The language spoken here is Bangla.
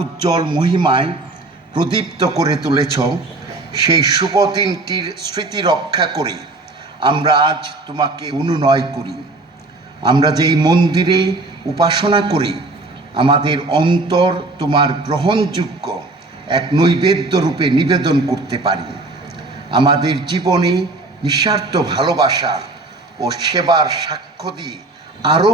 উজ্জ্বল মহিমায় প্রদীপ্ত করে তুলেছ, সেই শুভ দিনটির স্মৃতি রক্ষা করে আমরা আজ তোমাকে অনুনয় করি। আমরা যেই মন্দিরে উপাসনা করি, আমাদের অন্তর তোমার গ্রহণযোগ্য এক নৈবেদ্য রূপে নিবেদন করতে পারি। আমাদের জীবনে নিঃস্বার্থ ভালোবাসা ও সেবার সাক্ষ্য দিয়ে আরও